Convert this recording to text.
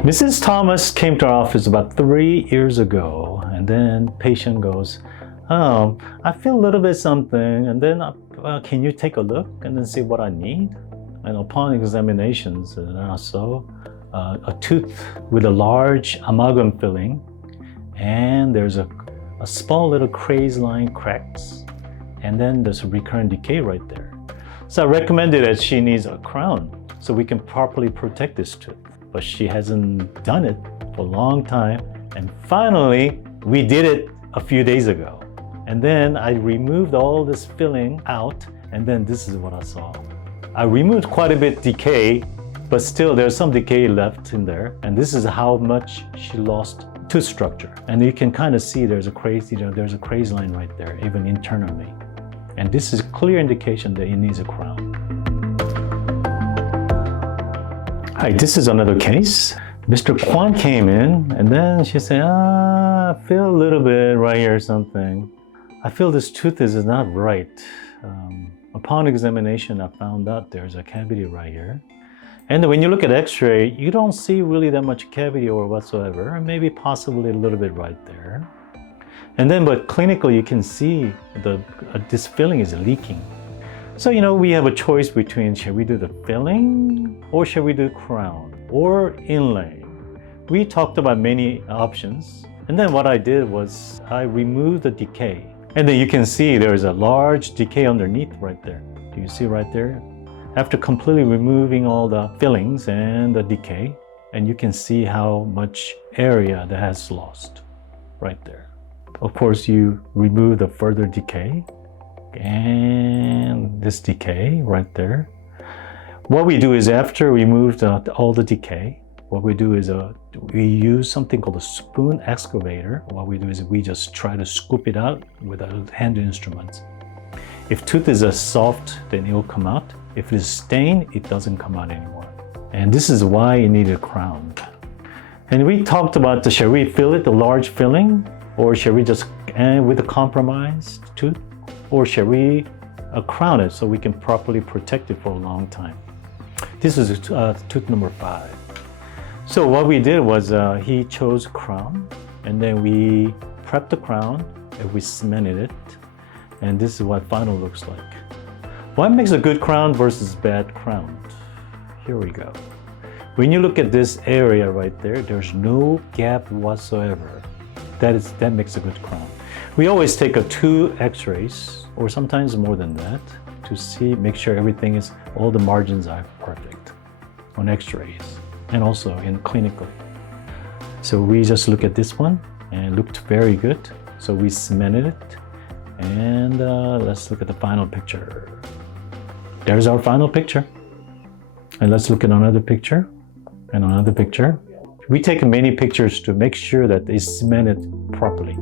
Mrs. Thomas came to our office about 3 years ago, and then patient goes, "Oh, I feel a little bit something, and then can you take a look and then see what I need?" And upon examinations, and I saw a tooth with a large amalgam filling, and there's a small little craze line cracks, and then there's a recurrent decay right there. So I recommended that she needs a crown so we can properly protect this tooth. But she hasn't done it for a long time. And finally, we did it a few days ago. And then I removed all this filling out, and then this is what I saw. I removed quite a bit decay, but still there's some decay left in there. And this is how much she lost tooth structure. And you can kind of see there's a craze line right there, even internally. And this is a clear indication that it needs a crown. Hi, this is another case. Mr. Kwan came in, and then she said, I feel a little bit right here, something. I feel this tooth is not right. Upon examination, I found out there's a cavity right here. And when you look at x-ray, you don't see really that much cavity or whatsoever, maybe possibly a little bit right there. And then, but clinically, you can see this filling is leaking. So, we have a choice between, shall we do the filling or shall we do crown or inlay? We talked about many options. And then what I did was I removed the decay. And then you can see there's a large decay underneath right there. Do you see right there? After completely removing all the fillings and the decay, and you can see how much area that has lost right there. Of course, you remove the further decay and this decay right there. What we do is after we remove all the decay, what we do is we use something called a spoon excavator. What we do is we just try to scoop it out with a hand instrument. If tooth is soft, then it will come out. If it's stained, it doesn't come out anymore. And this is why you need a crown. And we talked about shall we fill it, the large filling, or shall we just end with a compromised tooth? Or shall we crown it so we can properly protect it for a long time? This is tooth number 5. So what we did was he chose crown, and then we prepped the crown and we cemented it. And this is what final looks like. What makes a good crown versus bad crown? Here we go. When you look at this area right there, there's no gap whatsoever. That makes a good crown. We always take 2 x-rays, or sometimes more than that, to make sure all the margins are perfect on x-rays and also clinically. So we just look at this one and it looked very good. So we cemented it, and let's look at the final picture. There's our final picture. And let's look at another picture and another picture. We take many pictures to make sure that it's cemented properly.